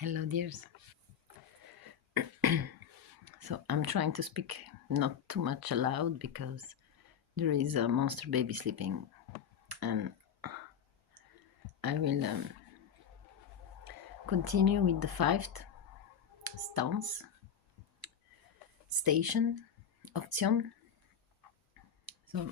Hello, dears. So I'm trying to speak not too much aloud because there is a monster baby sleeping, and I will continue with the fifth stance station of ZHYON. So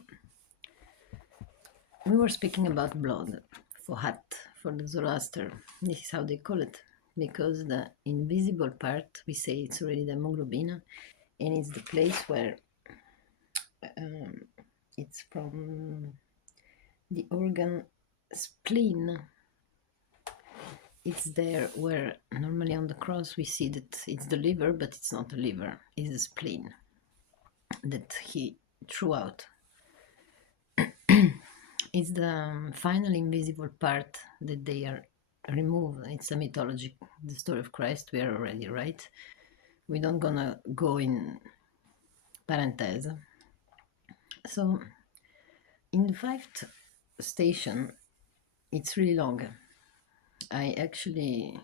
we were speaking about blood for Hat for the Zoroaster. This is how they call it because the invisible part we say it's already the hemoglobin, and it's the place where um, it's from the organ spleen. It's there where normally on the cross we see that it's the liver, but it's not the liver, it's the spleen that he threw out. It's the final invisible part that they are removed. It's a mythology, the story of Christ. We are already right. We don't gonna go in parentheses. So in the fifth station, it's really long. I actually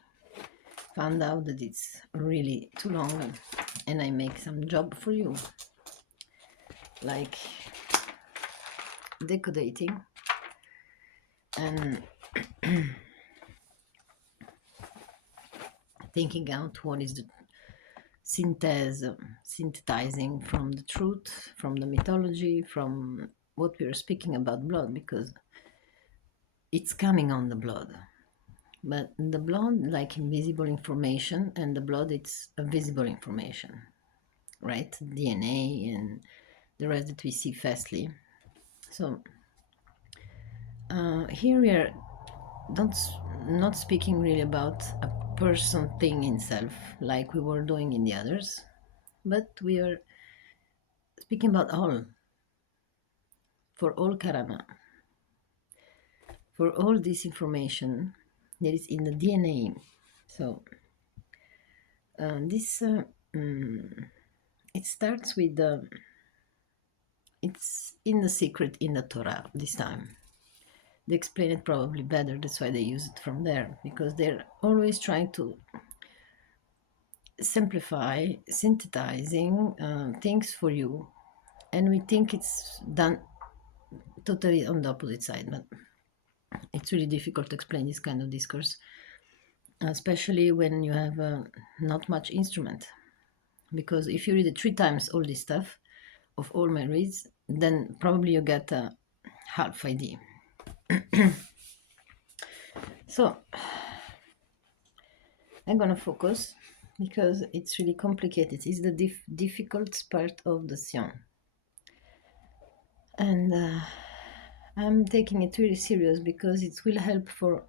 found out that it's really too long, and I make some job for you, like decoding and thinking out what is the synthesizing from the truth, from the mythology, from what we are speaking about blood, because it's coming on the blood. But the blood, like invisible information, and the blood, it's a visible information, right? DNA and the rest that we see fastly. So here we are don't not speaking really about a person thing in self like we were doing in the others, but we are speaking about all, for all karana, for all this information that is in the DNA. So this it starts with the it's in the secret in the Torah this time. They explain it probably better, that's why they use it from there, because they're always trying to simplify, synthesizing things for you, and we think it's done totally on the opposite side, but it's really difficult to explain this kind of discourse, especially when you have not much instrument, because if you read it 3 times all this stuff of all my reads, then probably you get a half idea. So I'm gonna focus because it's really complicated. It's the difficult part of the ZHYON, and I'm taking it really serious because it will help for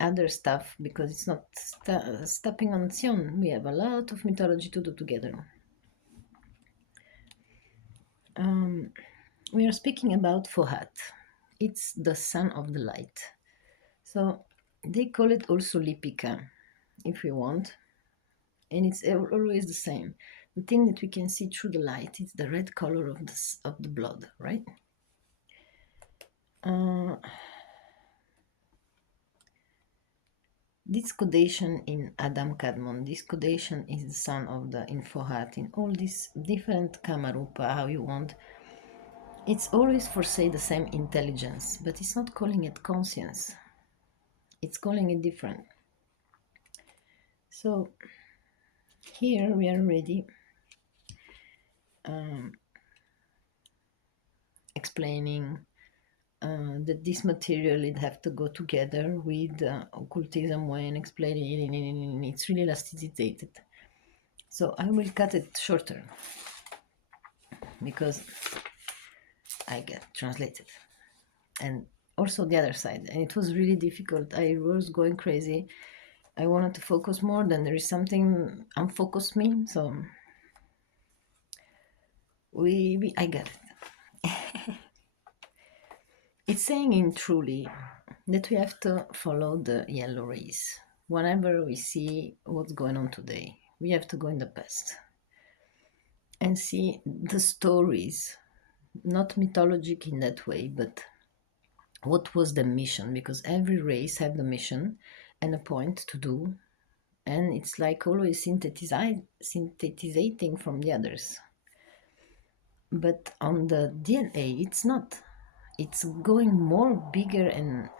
other stuff, because it's not stopping on ZHYON. We have a lot of mythology to do together. We are speaking about Fohat. It's the sun of the light. So they call it also Lipika, if you want, and it's always the same. The thing that we can see through the light is the red color of the blood, right? This codation in Adam Kadmon, this codation is the son of the Infohat, in all these different Kamarupa, how you want. It's always for say the same intelligence, but it's not calling it conscience. It's calling it different. So here we are already explaining that this material it have to go together with occultism when explaining it. It's really elasticitated. So I will cut it shorter because I get translated, and also the other side, and it was really difficult. I was going crazy. I wanted to focus more, then there is something unfocused me, so I get it. It's saying in truly that we have to follow the yellow rays. Whenever we see what's going on today, we have to go in the past and see the stories, not mythologic in that way, but what was the mission, because every race have the mission and a point to do, and it's like always synthesizing from the others. But on the DNA, it's not. It's going more bigger and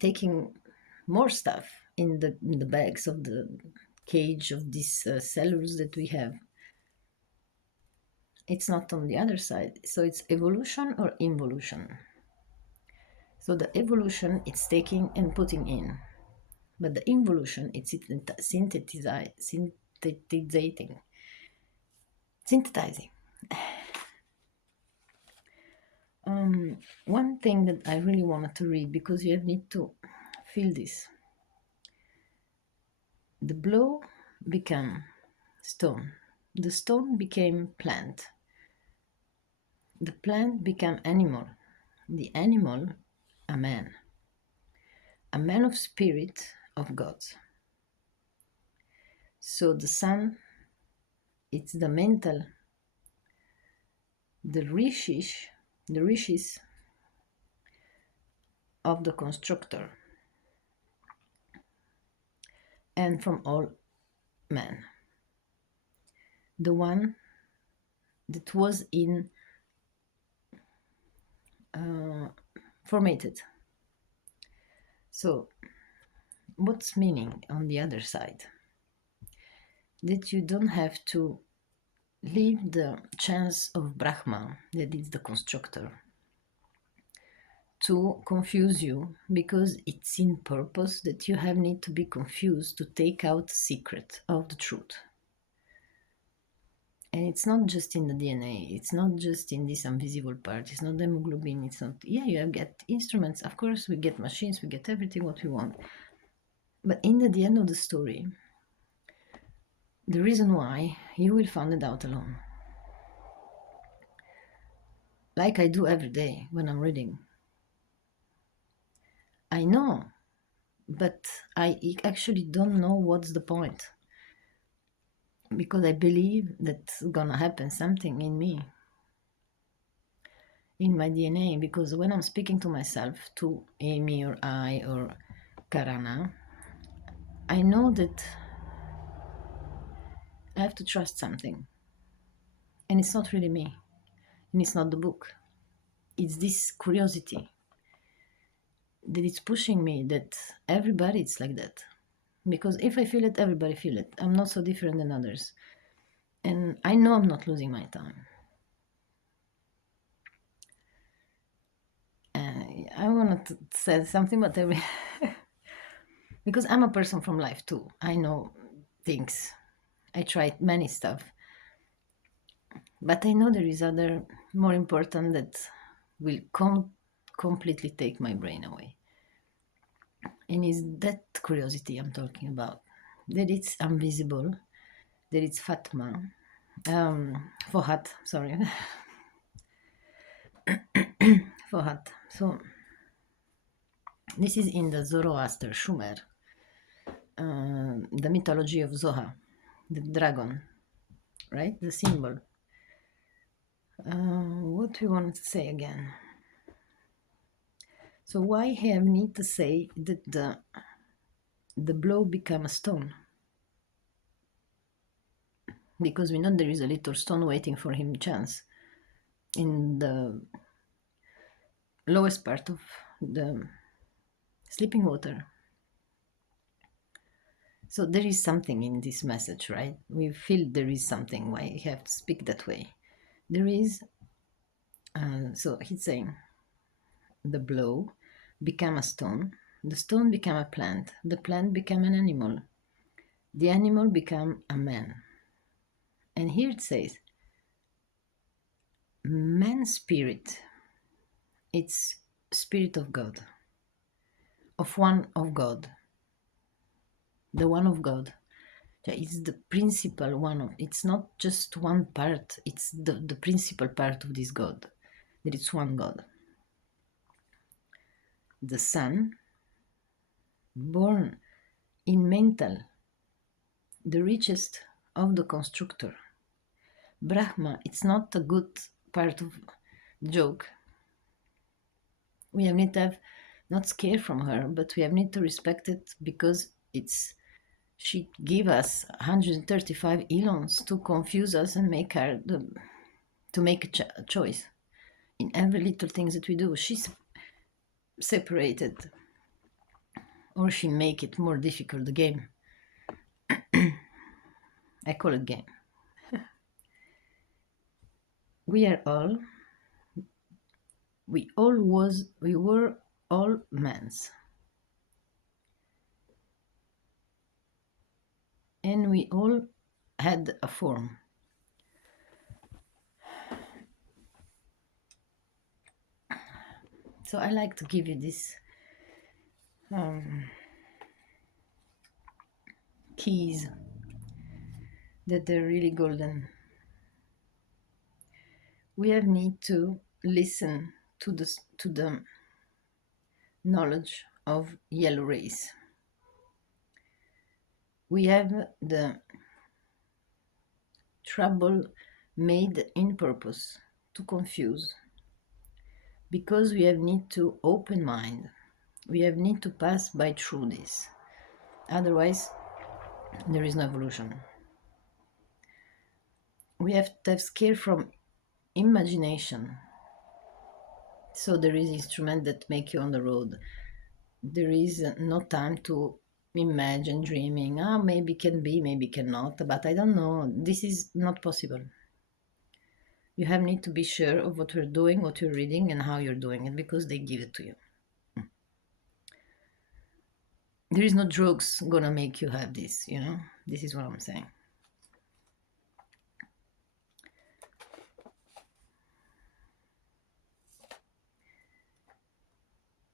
taking more stuff in the bags of the cage of these cells that we have. It's not on the other side. So it's evolution or involution. So the evolution, it's taking and putting in. But the involution, it's synthesizing. One thing that I really wanted to read, because you need to feel this. The blow became stone. The stone became plant. The plant became animal. The animal, a man. A man of spirit, of God. So the sun, it's the mental, the rishis of the constructor, and from all men. The one that was in formatted. So what's meaning on the other side? That you don't have to leave the chance of Brahma, that is the constructor, to confuse you, because it's in purpose that you have need to be confused to take out the secret of the truth. And it's not just in the DNA, it's not just in this invisible part, it's not the hemoglobin, it's not, yeah, you get instruments, of course, we get machines, we get everything what we want. But in the end of the story, the reason why, you will find it out alone. Like I do every day when I'm reading. I know, but I actually don't know what's the point. Because I believe that's gonna happen something in me, in my DNA. Because when I'm speaking to myself, to Amy or I or Karana, I know that I have to trust something. And it's not really me. And it's not the book. It's this curiosity that it's pushing me, that everybody is like that. Because if I feel it, everybody feel it. I'm not so different than others. And I know I'm not losing my time. I wanted to say something, but because I'm a person from life too. I know things. I tried many stuff. But I know there is other more important that will completely take my brain away. And it's that curiosity I'm talking about. That it's invisible, that it's Fatma, Fohat, sorry. Fohat. So this is in the Zoroaster Shumer, the mythology of Zoha, the dragon, right? The symbol. What we wanted to say again. So why have need to say that the blow become a stone? Because we know there is a little stone waiting for him chance in the lowest part of the sleeping water. So there is something in this message, right? We feel there is something, why you have to speak that way. There is, so he's saying, the blow became a stone, the stone became a plant, the plant became an animal, the animal became a man. And here it says, man spirit, it's spirit of God, of one of God, the one of God. It's the principal one of, it's not just one part, it's the principal part of this God, that it's one God. The Son, born in mental, the richest of the constructor. Brahma, it's not a good part of the joke. We have need to have, not scared from her, but we have need to respect it, because It's she gave us 135 elons to confuse us and make her to make a choice in every little things that we do. She's separated, or she make it more difficult. The game, I call it game. We are all, we were all mans, and we all had a form. So I like to give you this keys that they're really golden. We have need to listen to the knowledge of yellow race. We have the trouble made in purpose to confuse, because we have need to open mind. We have need to pass by through this. Otherwise, there is no evolution. We have to have scare from imagination. So there is instrument that make you on the road. There is no time to imagine dreaming. Maybe can be, maybe cannot, but I don't know. This is not possible. You have need to be sure of what you're doing, what you're reading, and how you're doing it, because they give it to you. There is no drugs gonna make you have this, you know? This is what I'm saying.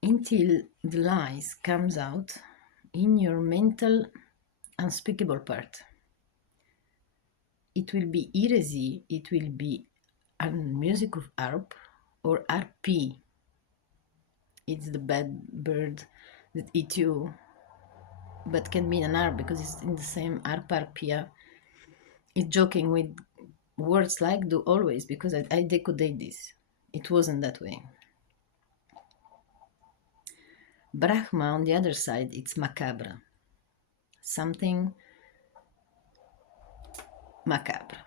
Until the lies comes out in your mental unspeakable part. It will be heresy, it will be a music of harp or RP. It's the bad bird that eat you, but can be an harp because it's in the same harparpia. It's joking with words like do always, because I decodate this. It wasn't that way. Brahma, on the other side, it's macabre. Something macabre.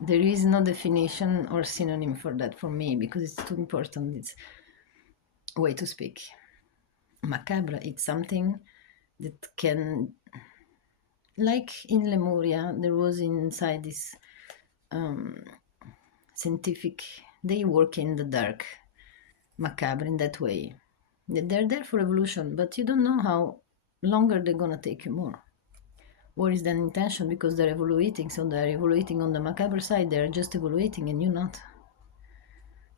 There is no definition or synonym for that for me, because it's too important. It's a way to speak. Macabre, it's something that can, like in Lemuria, there was inside this scientific, they work in the dark, macabre in that way. They're there for evolution, but you don't know how longer they're gonna take you more. What is the intention? Because they're evaluating, so they're evaluating on the macabre side, they're just evaluating and you not.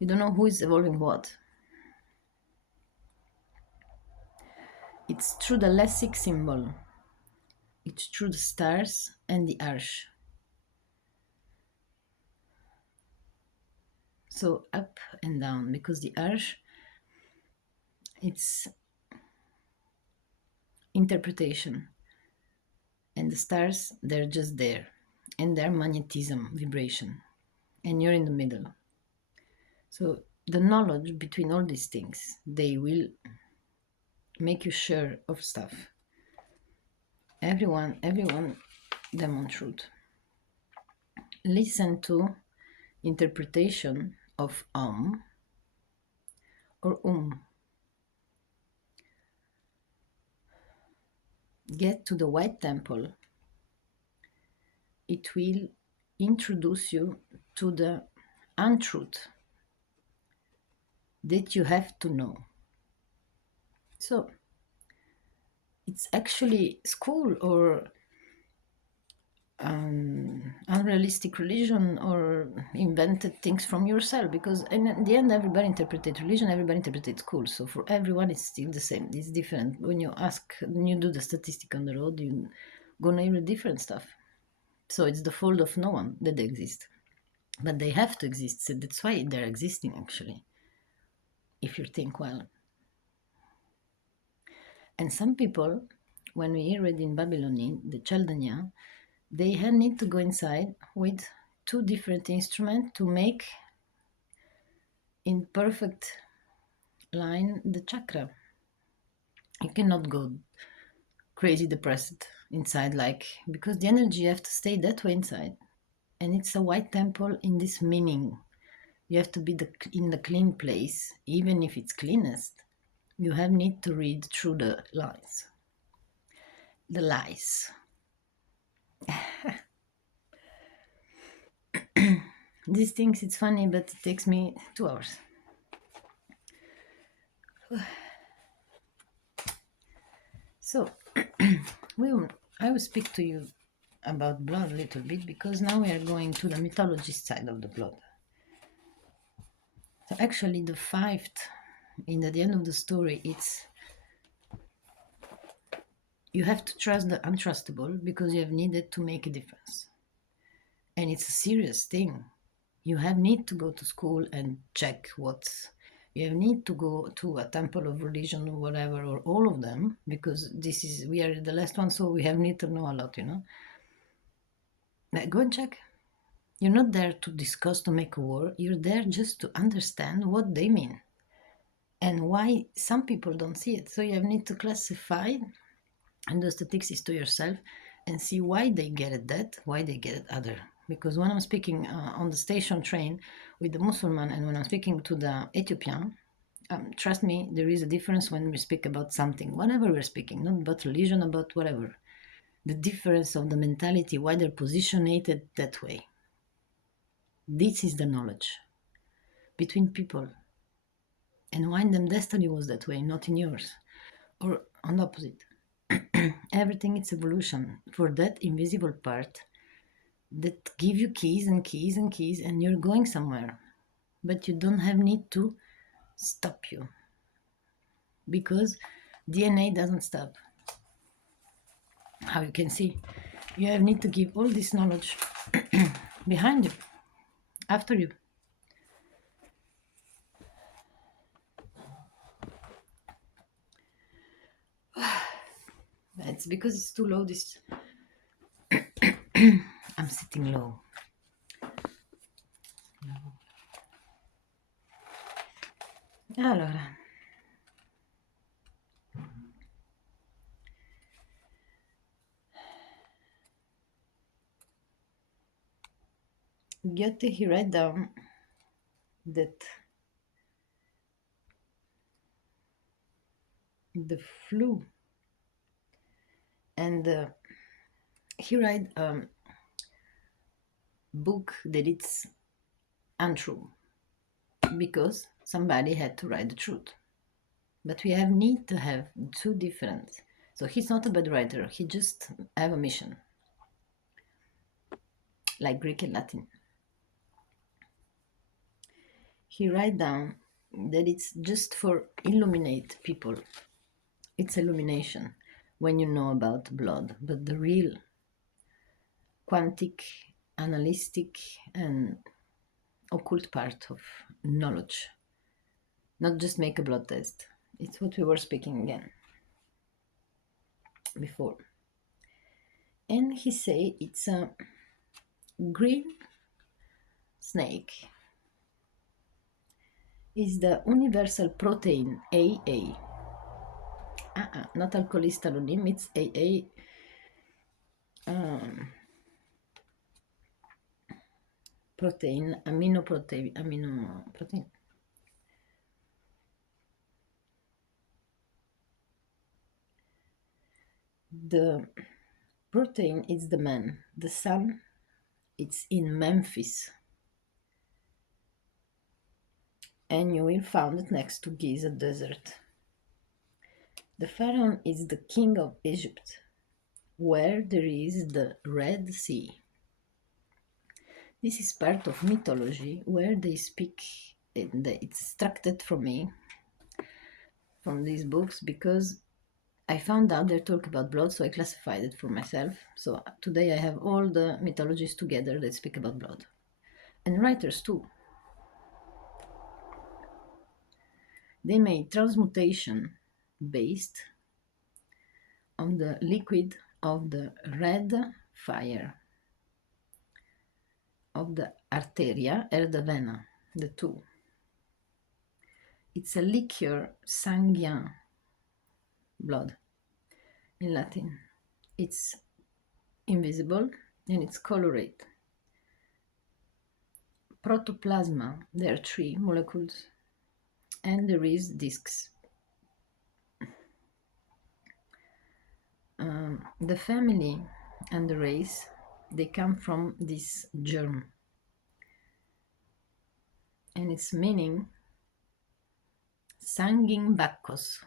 You don't know who is evolving what. It's through the lessic symbol. It's through the stars and the arch. So up and down, because the arch, it's interpretation. And the stars, they're just there. And they're magnetism, vibration. And you're in the middle. So the knowledge between all these things, they will make you sure of stuff. Everyone them on truth. Listen to interpretation of or Get to the White Temple. It will introduce you to the untruth that you have to know. So it's actually school or unrealistic religion or invented things from yourself, because in the end everybody interprets religion, everybody interprets school, so for everyone it's still the same. It's different. When you do the statistic on the road, you're gonna hear different stuff. So it's the fault of no one that they exist, but they have to exist, so that's why they're existing actually, if you think well. And some people, when we read in Babylon, the Chaldania, they had need to go inside with 2 different instruments to make in perfect line the chakra. You cannot go crazy depressed inside, like, because the energy have to stay that way inside. And it's a white temple in this meaning. You have to be in the clean place, even if it's cleanest. You have need to read through the lines. The lies. These things, it's funny, but it takes me 2 hours. So, I will speak to you about blood a little bit, because now we are going to the mythologist side of the blood. So actually the fifth, in the end of the story, it's you have to trust the untrustable, because you have needed to make a difference. And it's a serious thing. You have need to go to school and check what's you have need to go to a temple of religion or whatever, or all of them, because we are the last one, so we have need to know a lot, Go and check. You're not there to discuss, to make a war. You're there just to understand what they mean and why some people don't see it. So you have need to classify and do statistics to yourself and see why they get it that, why they get it other. Because when I'm speaking on the station train with the Muslim, and when I'm speaking to the Ethiopian, trust me, there is a difference when we speak about something, whatever we're speaking, not about religion, about whatever. The difference of the mentality, why they're positioned that way. This is the knowledge between people. And why them destiny was that way, not in yours. Or on the opposite. Everything is evolution. For that invisible part that give you keys and keys and keys, and you're going somewhere. But you don't have need to stop you. Because DNA doesn't stop. How you can see. You have need to give all this knowledge behind you, after you. It's because it's too low, this. I'm sitting low. Allora. Goethe, he write down that the flu, and he write book that it's untrue, because somebody had to write the truth. But we have need to have two different. So he's not a bad writer, he just have a mission, like Greek and Latin. He write down that it's just for illuminate people. It's illumination when you know about blood, but the real quantic, analytic, and occult part of knowledge, not just make a blood test. It's what we were speaking again before. And he say it's a green snake is the universal protein AA. Not alcoholistalonim, it's AA. Protein, amino protein. The protein is the man. The sun, it's in Memphis. And you will find it next to Giza Desert. The pharaoh is the king of Egypt, where there is the Red Sea. This is part of mythology, where they speak, it's extracted from me, from these books, because I found out they talk about blood, so I classified it for myself. So today I have all the mythologies together that speak about blood. And writers too. They made transmutation based on the liquid of the red fire, of the arteria and the vena, the two. It's a liqueur sanguine, blood. in Latin. It's invisible and it's colorate. Protoplasma, there are 3 molecules, and there is discs. The family and the race, they come from this germ, and its meaning, Sanging Bacchus.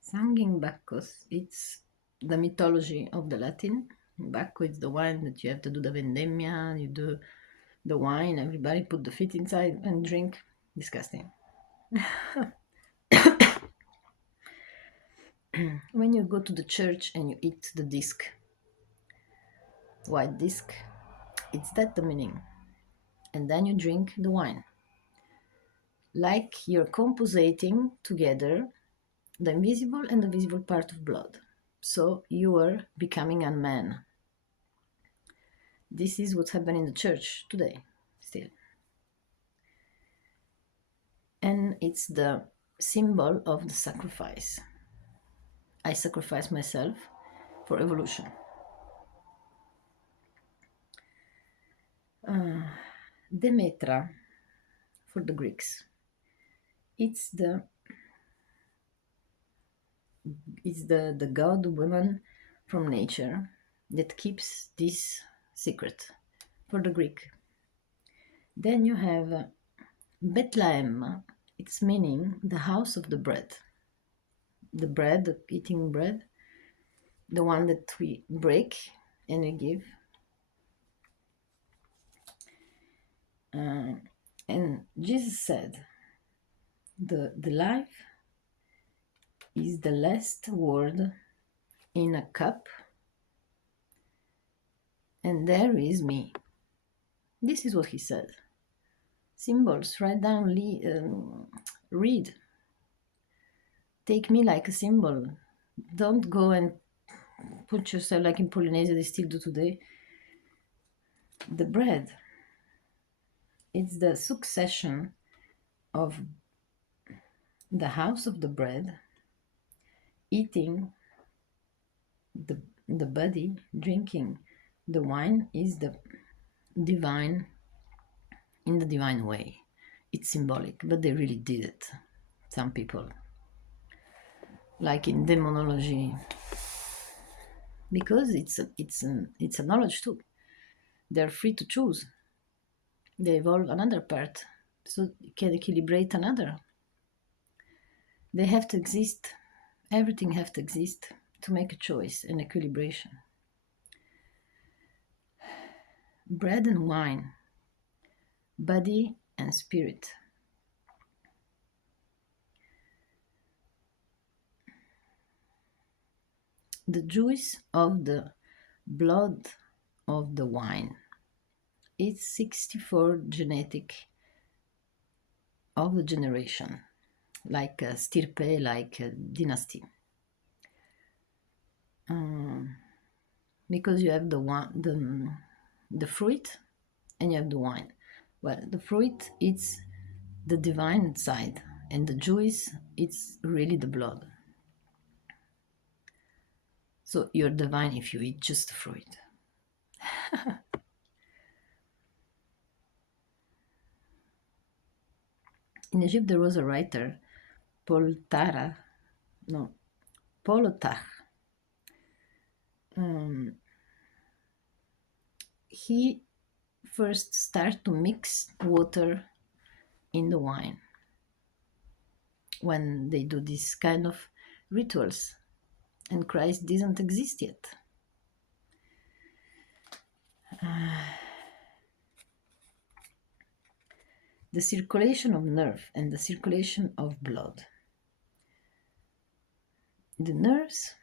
Sanging Bacchus, it's the mythology of the Latin. Bacco is the wine that you have to do the vendemmia, you do the wine, everybody put the feet inside and drink. Disgusting. When you go to the church and you eat the disc, white disc, it's that the meaning. And then you drink the wine. Like you're compositing together the invisible and the visible part of blood. So you are becoming a man. This is what's happening in the church today, still. And it's the symbol of the sacrifice. I sacrifice myself for evolution. Demetra, for the Greeks, it's the god woman from nature that keeps this secret for the Greek. Then you have Bethlehem, it's meaning the house of the bread. The bread, eating bread, the one that we break and we give. And Jesus said, the life is the last word in a cup, and there is me. This is what he said. Symbols, write down, read. Take me like a symbol. Don't go and put yourself like in Polynesia, they still do today. The bread, it's the succession of the house of the bread, eating the body, drinking the wine is the divine, in the divine way. It's symbolic, but they really did it. Some people, like in demonology, because it's a knowledge too. They're free to choose. They evolve another part, so can equilibrate another. They have to exist. Everything have to exist to make a choice and equilibration. Bread and wine, body and spirit. The juice of the blood of the wine. It's 64 genetic of the generation, like a stirpe, like a dynasty. Because you have the fruit and you have the wine. Well, the fruit, it's the divine side, and the juice, it's really the blood. So you're divine if you eat just the fruit. In Egypt, there was a writer, Polotach. He first started to mix water in the wine when they do this kind of rituals, and Christ didn't exist yet. The circulation of nerve and the circulation of blood. The nerves,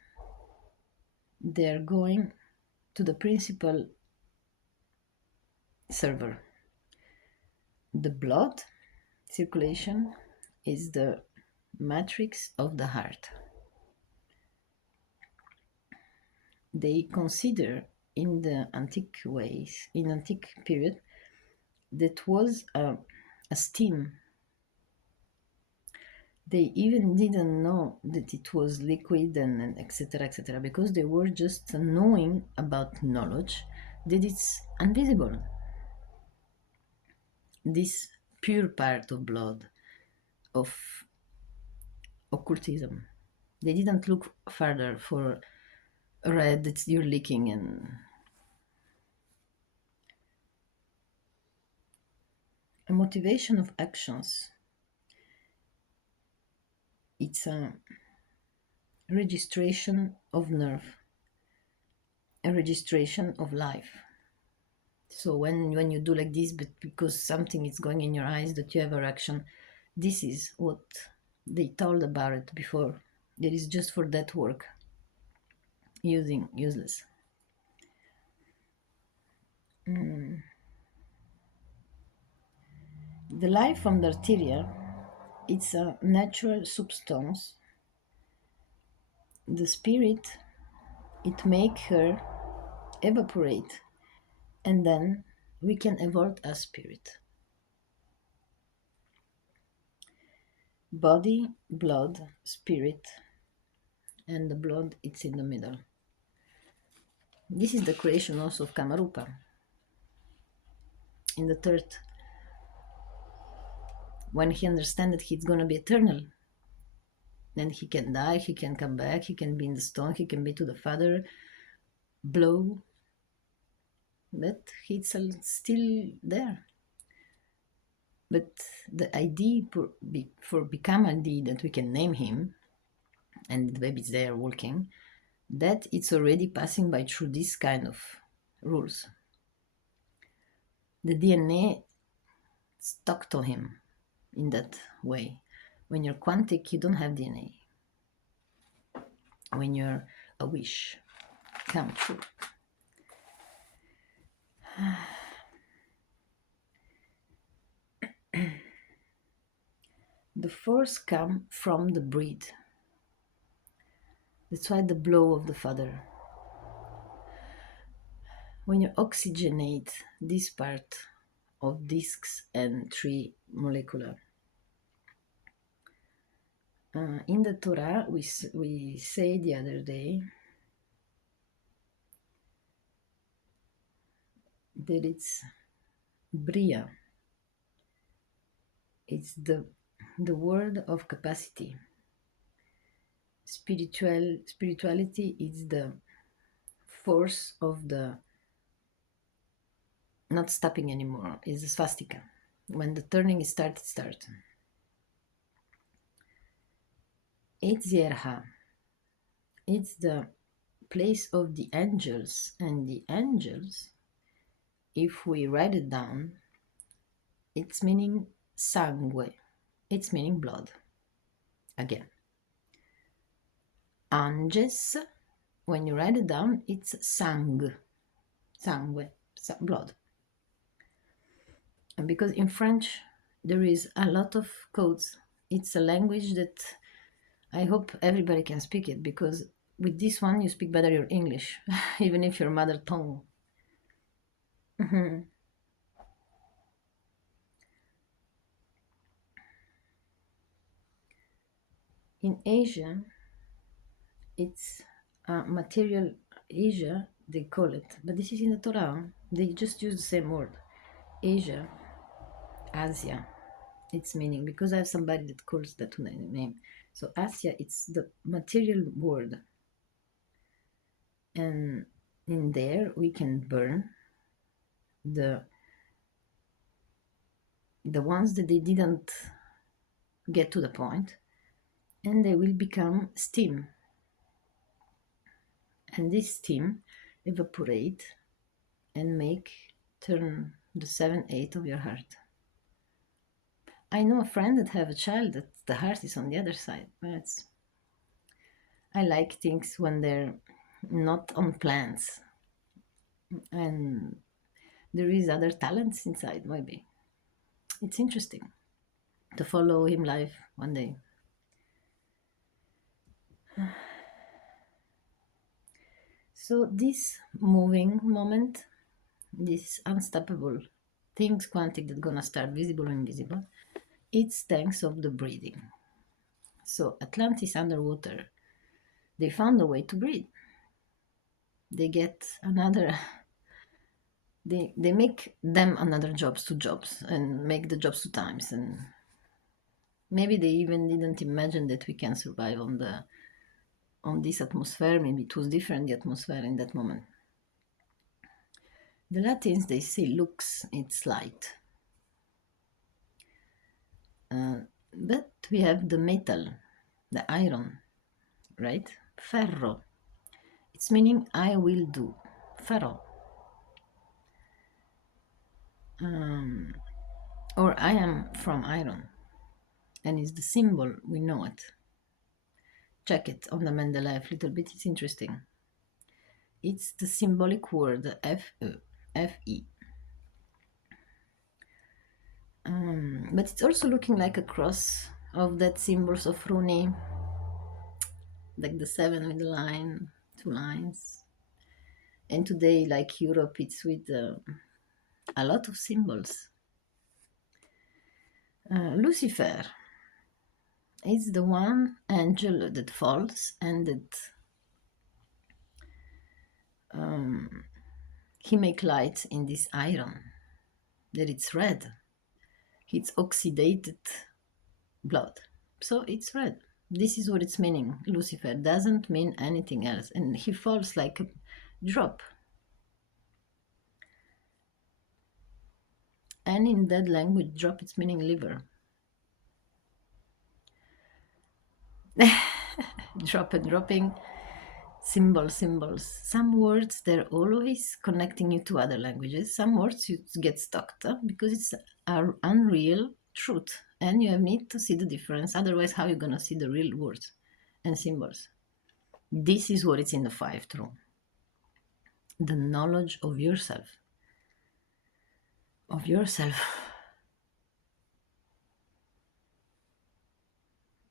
they're going to the principal server. The blood circulation is the matrix of the heart. They consider in the antique ways, in antique period, that was a steam They even didn't know that it was liquid and etc etc, because they were just knowing about knowledge that it's invisible. This pure part of blood, of occultism. They didn't look further for red that you're licking and a motivation of actions. It's a registration of nerve, a registration of life. So when you do like this, but because something is going in your eyes that you have a reaction, this is what they told about it before. It is just for that work, using useless. The life from the arteria, it's a natural substance. The spirit, it make her evaporate, and then we can evolve as spirit. Body, blood, spirit, and the blood, it's in the middle. This is the creation also of Kamarupa. In the third, when he understands that he's going to be eternal, then he can die, he can come back, he can be in the stone, he can be to the father, blow, but he's still there. But the idea for become ID that we can name him, and the baby's there walking, that it's already passing by through this kind of rules. The DNA stuck to him in that way. When you're quantic, you don't have DNA. When you're a wish come true. The force come from the breath. That's why the blow of the father. When you oxygenate this part of discs and three molecular. In the Torah, we say the other day that it's Bria. It's the word of capacity. Spirituality is the force of the not stopping anymore. Is the swastika. When the turning is started, start. It's Zerha. It's the place of the angels, and the angels, if we write it down, it's meaning sangue. It's meaning blood. Again. Anges, when you write it down, it's sangue, blood. And because in French there is a lot of codes, it's a language that I hope everybody can speak it, because with this one you speak better your English, even if your mother tongue. In Asia, it's material Asia, they call it, but this is in the Torah. They just use the same word. Asia, Asia, its meaning, because I have somebody that calls that name. So Asia, it's the material world, and in there we can burn the ones that they didn't get to the point, and they will become steam, and this steam evaporate and turn the 7/8 of your heart. I know a friend that have a child that the heart is on the other side. I like things when they're not on plans, and there is other talents inside. Maybe it's interesting to follow him live one day. So this moving moment, this unstoppable things quantic that gonna start visible or invisible, it's thanks of the breathing. So Atlantis underwater, they found a way to breathe. They get another, they make them another jobs, 2 jobs, and make the jobs 2 times. And maybe they even didn't imagine that we can survive on this atmosphere. Maybe it was different, the atmosphere in that moment. The Latins, they say lux, it's light. But we have the metal, the iron, right? Ferro. It's meaning I will do. Ferro. Or I am from iron. And it's the symbol, we know it. Check it on the Mendeleev little bit, it's interesting. It's the symbolic word Fe, Fe. But it's also looking like a cross of that symbols of Rune, like the 7 with the line, 2 lines. And today, like Europe, it's with a lot of symbols. Lucifer is the one angel that falls and that he make light in this iron, that it's red. It's oxidated blood, so it's red. This is what it's meaning. Lucifer doesn't mean anything else, and he falls like a drop. And in that language, drop, it's meaning liver. Drop and dropping, symbols. Some words, they're always connecting you to other languages. Some words you get stuck because it's an unreal truth, and you need to see the difference. Otherwise, how are you gonna see the real words and symbols? This is what it's in the 5 through. The knowledge of yourself.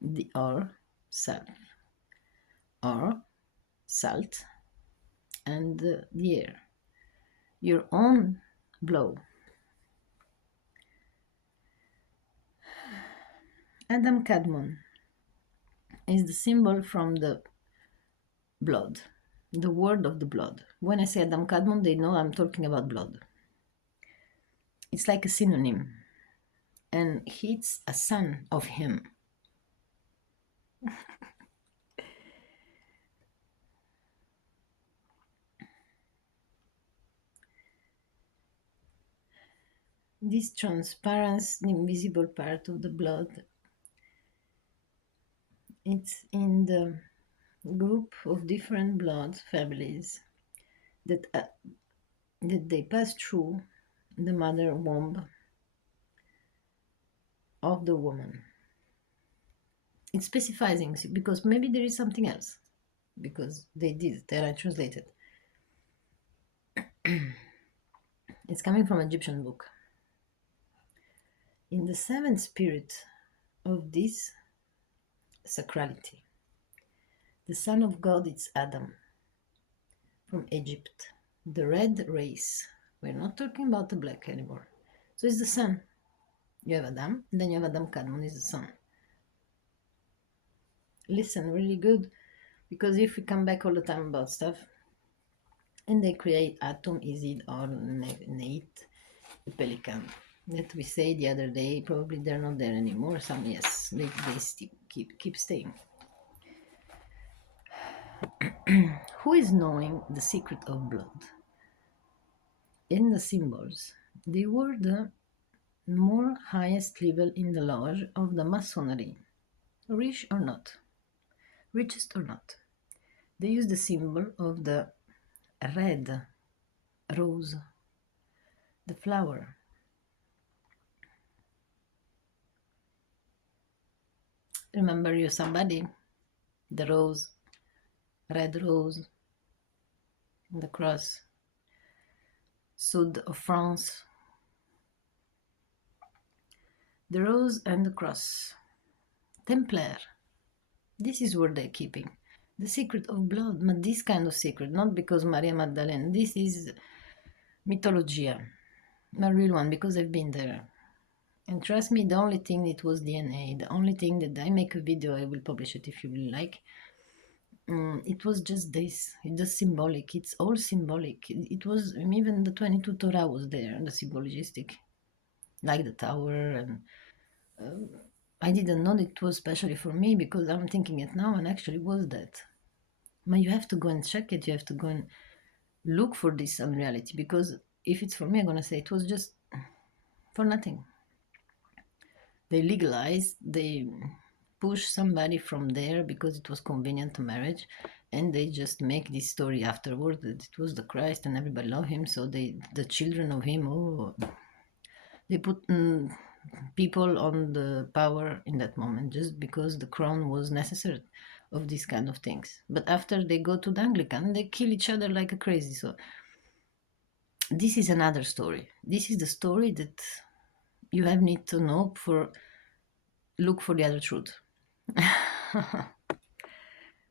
The or self, or salt, and the air, your own blow. Adam Kadmon is the symbol from the blood, the word of the blood. When I say Adam Kadmon, they know I'm talking about blood. It's like a synonym, and he's a son of him. This transparent, invisible part of the blood, it's in the group of different blood families that they pass through the mother womb of the woman. It specifies because maybe there is something else, because they are translated. It's coming from Egyptian book. In the 7th spirit of this sacrality, the son of God is Adam from Egypt, the red race. We're not talking about the black anymore. So it's the son. You have Adam, then you have Adam Kadmon is the son. Listen really good, because if we come back all the time about stuff, and they create atom, Isid, or Nate, the pelican that we say the other day, probably they're not there anymore. Some, yes, they keep staying. Who is knowing the secret of blood? In the symbols, they were the more highest level in the lodge of the masonry, rich or not, richest or not. They use the symbol of the red rose, the flower. Remember you somebody, the rose, red rose, the cross, Sud of France, the rose and the cross, Templar. This is what they're keeping, the secret of blood, but this kind of secret, not because Maria Magdalene. This is Mytologie, a real one, because I've been there. And trust me, the only thing it was DNA. The only thing that I make a video, I will publish it if you really like. It was just this. It's just symbolic. It's all symbolic. It was even the 22 Torah was there, the symbologistic, like the tower. And I didn't know that it was especially for me because I'm thinking it now, and actually was that. But you have to go and check it. You have to go and look for this unreality because if it's for me, I'm gonna say it was just for nothing. They legalized, they push somebody from there because it was convenient to marriage, and they just make this story afterward that it was the Christ and everybody loved him, so the children of him, oh, they put people on the power in that moment just because the crown was necessary of these kind of things. But after they go to the Anglican, they kill each other like a crazy. So this is another story. This is the story that you have need to know for look for the other truth.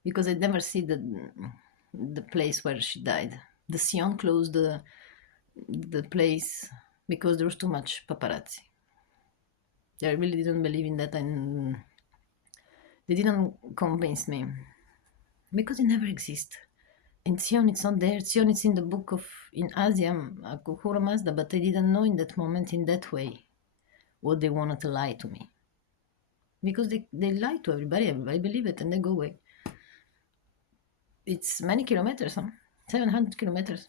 Because I never see the place where she died. The ZHYON closed the place because there was too much paparazzi. They really didn't believe in that, and they didn't convince me because it never exists. And ZHYON, it's not there. ZHYON is in the book of in Asia, Akuhura Mazda, but I didn't know in that moment in that way what they wanted to lie to me. Because they lie to everybody believe it and they go away. It's many kilometers, huh? 700 kilometers.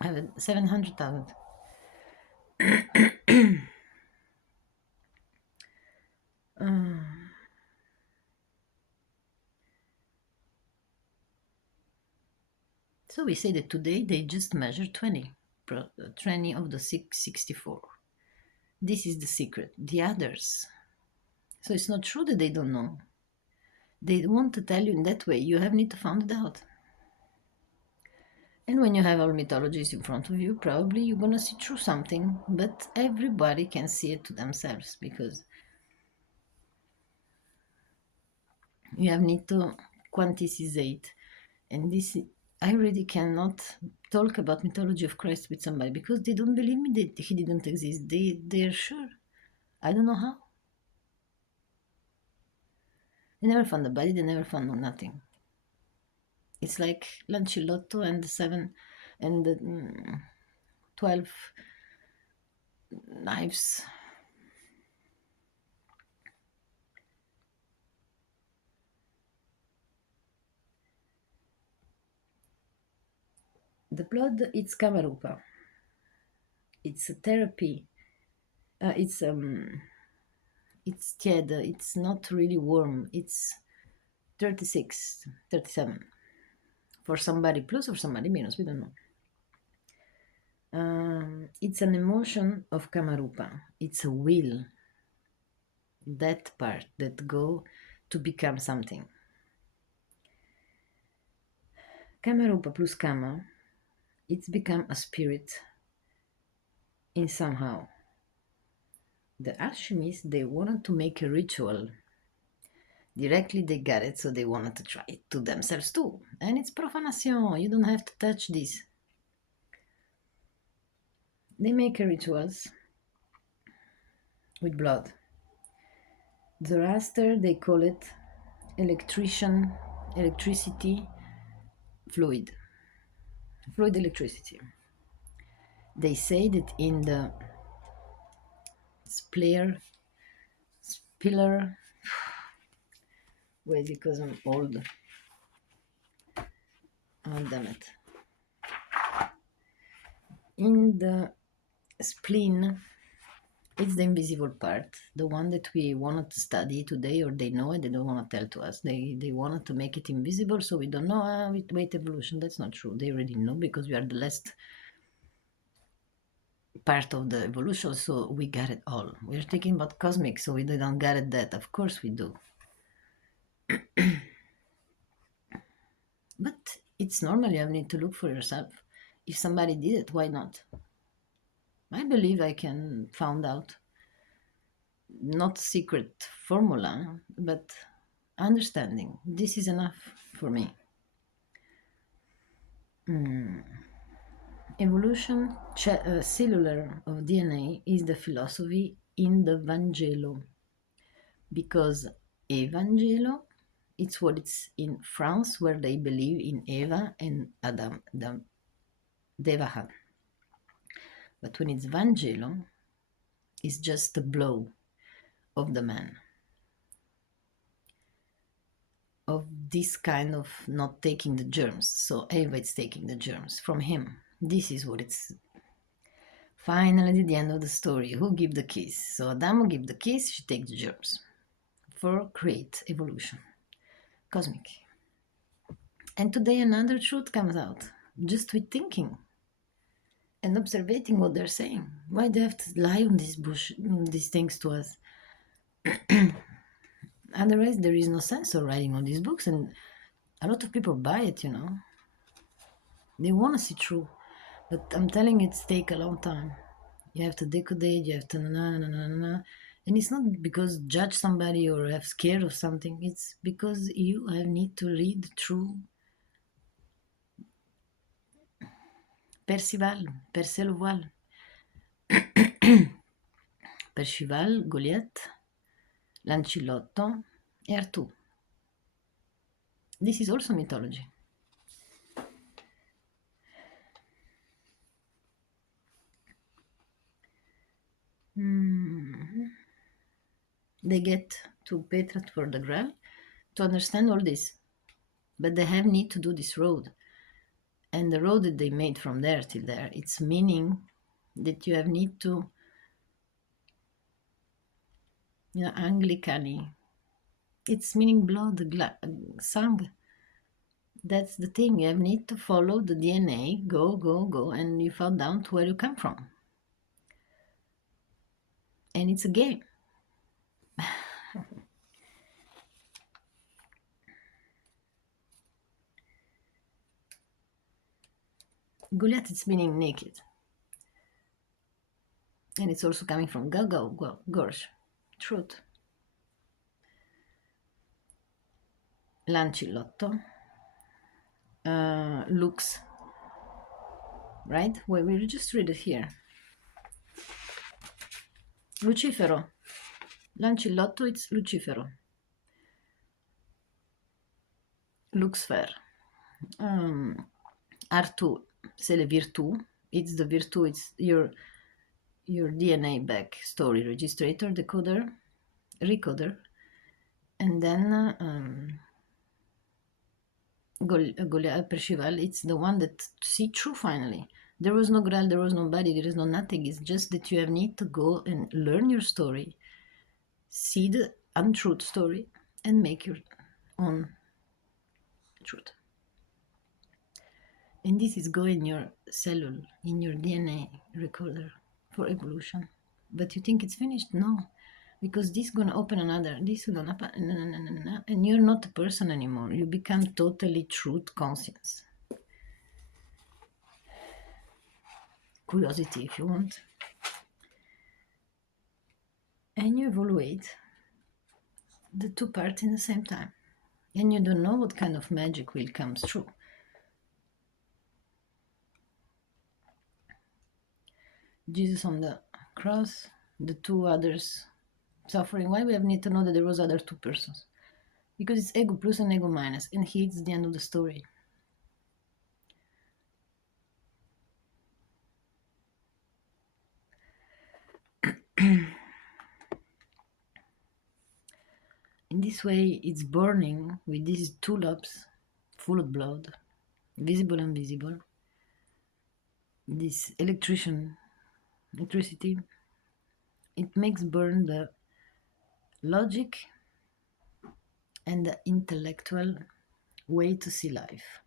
I have 700,000. So we say that today they just measure 20 of the 664. This is the secret. The others. So it's not true that they don't know. They want to tell you in that way. You have need to find it out. And when you have all mythologies in front of you, probably you're gonna see through something, but everybody can see it to themselves because you have need to quantitate. And this I really cannot talk about mythology of Christ with somebody because they don't believe me that he didn't exist. They're sure. I don't know how. They never found the body, they never found nothing. It's like Lancillotto and the 12 knives. The blood, it's Kamarupa. It's a therapy. It's tied. It's not really warm. It's 36, 37. For somebody plus or somebody minus, we don't know. It's an emotion of Kamarupa. It's a will. That part that go to become something. Kamarupa plus Kama, it's become a spirit in somehow. The alchemists, they wanted to make a ritual. Directly they got it, so they wanted to try it to themselves too. And it's profanation, you don't have to touch this. They make rituals with blood. Zoroaster, they call it electricity, fluid electricity. They say that in the spiller, wait, because I'm old. Oh, damn it. In the spleen, it's the invisible part, the one that we wanted to study today, or they know it, they don't want to tell to us. They wanted to make it invisible, so we don't know. Wait, evolution, that's not true. They already know because we are the last part of the evolution, so we got it all. We're talking about cosmic, so we don't get it that. Of course we do. But it's normal, you need to look for yourself. If somebody did it, why not? I believe I can find out. Not secret formula, but understanding. This is enough for me. Evolution cellular of DNA is the philosophy in the Vangelo, because Evangelo, it's what it's in France, where they believe in Eva and Adam, the Devahan. But when it's Vangelo, it's just the blow of the man, of this kind of not taking the germs. So Eva is taking the germs from him. This is what it's. Finally, the end of the story. Who give the kiss? So Adamo give the kiss, she takes the germs for great evolution, cosmic. And today another truth comes out, just with thinking and observing what they're saying. Why they have to lie on this bush, these things to us? Otherwise, there is no sense of writing all these books, and a lot of people buy it. They want to see true, but I'm telling you, it's take a long time. You have to decode, you have to na. And it's not because judge somebody or have scared of something. It's because you have need to read through Percival, Perceval, Percival, Goliath, Lancillotto, e Artù. This is also mythology. They get to Petra for the Graal to understand all this, but they have need to do this road. And the road that they made from there till there, it's meaning that you have need to, Anglicani. It's meaning blood, sang. That's the thing. You have need to follow the DNA, go, and you fall down to where you come from. And it's a game. Goliath, it's meaning naked. And it's also coming from gorge, truth. Lancillotto, looks, right? Well, we'll just read it here. Lucifero. Lancillotto, it's Lucifero. Looks fair. Artù, c'est le virtù. It's the virtù, it's your DNA back story registrator, decoder, recoder. And then Goliath, Percival, it's the one that see true finally. There was no Graal, there was nobody, there is no nothing. It's just that you have need to go and learn your story, see the untruth story, and make your own truth. And this is go in your cellule, in your DNA recorder for evolution. But you think it's finished? No. Because this is gonna open another, this is gonna happen, and you're not a person anymore. You become totally truth conscious. Curiosity, if you want. And you evaluate the two parts in the same time. And you don't know what kind of magic will come through. Jesus on the cross, the two others suffering. Why we have need to know that there was other two persons? Because it's ego plus and ego minus, and he's the end of the story. In this way, it's burning with these two lobes full of blood, visible and invisible. This electricity, it makes burn the logic and the intellectual way to see life.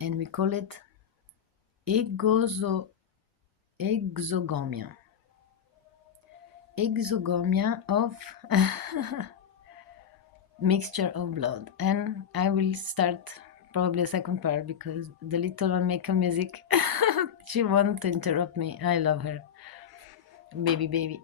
And we call it exogomia. Exogomia of mixture of blood. And I will start probably a second part because the little one make a music. She won't interrupt me. I love her. Baby.